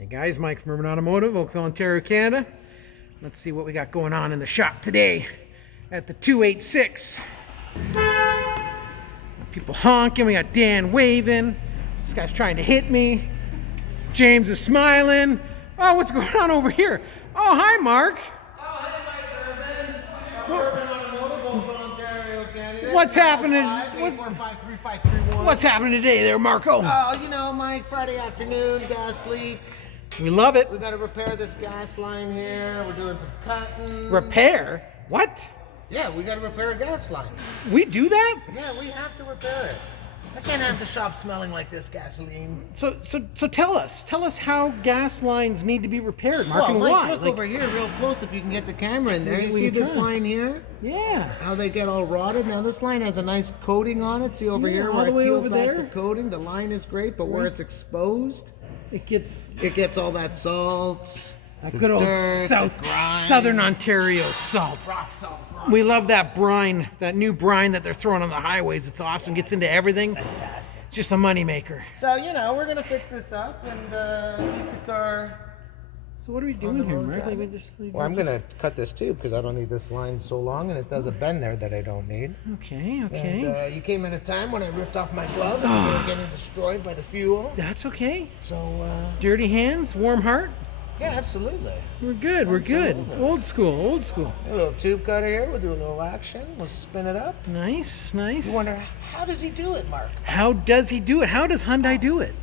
Hey guys, Mike from Urban Automotive, Oakville, Ontario, Canada. Let's see what we got going on in the shop today at the 286. People honking, we got Dan waving. This guy's trying to hit me. James is smiling. Oh, what's going on over here? Oh, hi, Mark. Oh, hey, Mike Urban. Urban Automotive, Oakville, Ontario, Canada. What's happening? 845-3531. What's happening today there, Marco? Oh, you know, Mike, Friday afternoon, gas leak. We love it. We got to repair this gas line here. We're doing some cutting. Repair? What? Yeah, we got to repair a gas line. We do that? Yeah, we have to repair it. I can't have the shop smelling like this gasoline. So tell us how gas lines need to be repaired, Mark, Well, and Mike, why? look over here real close if you can get the camera in there. You see this line here? Yeah. How they get all rotted. Now this line has a nice coating on it. See over here all where the way I over peeled back there? the coating? The line is great, but where it's exposed, It gets it gets all that salt, that the good old dirt, the grime. Southern Ontario salt. Rock salt. We love that brine, that new brine that they're throwing on the highways. It's awesome. Gets into everything. Fantastic. It's just a moneymaker. So, you know, we're going to fix this up and keep the car. So what are we doing here, Mark? Like, Well, I'm going to cut this tube because I don't need this line so long, and it does a bend there that I don't need. Okay. And you came at a time when I ripped off my gloves and they were getting destroyed by the fuel. That's okay. So, Dirty hands, warm heart. yeah, absolutely. We're good. We're good. Absolutely. Old school. Old school. A little tube cutter here. We'll do a little action. We'll spin it up. Nice. Nice. You wonder, how does he do it, Mark? How does he do it? How does Hyundai do it?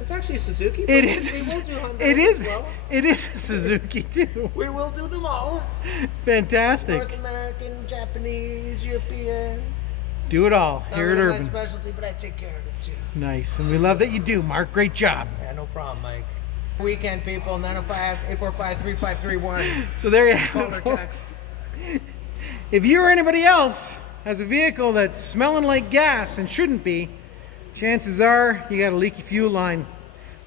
It's actually a Suzuki. But It we is. will do Hyundai It is. as well. It is a Suzuki too. We will do them all. Fantastic. North American, Japanese, European. Do it all Not here at really my Urban. specialty, but I take care of it too. Nice, and we love that you do, Mark. Great job. Yeah, no problem, Mike. Weekend people, 905-845-3531. So there you have Call or it. folks. text. If you or anybody else has a vehicle that's smelling like gas and shouldn't be, chances are you got a leaky fuel line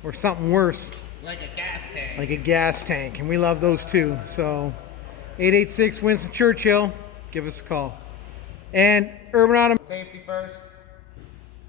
or something worse. Like a gas tank. Like a gas tank, and we love those too. So 886 Winston Churchill, give us a call. And Urban Automotive. Safety first.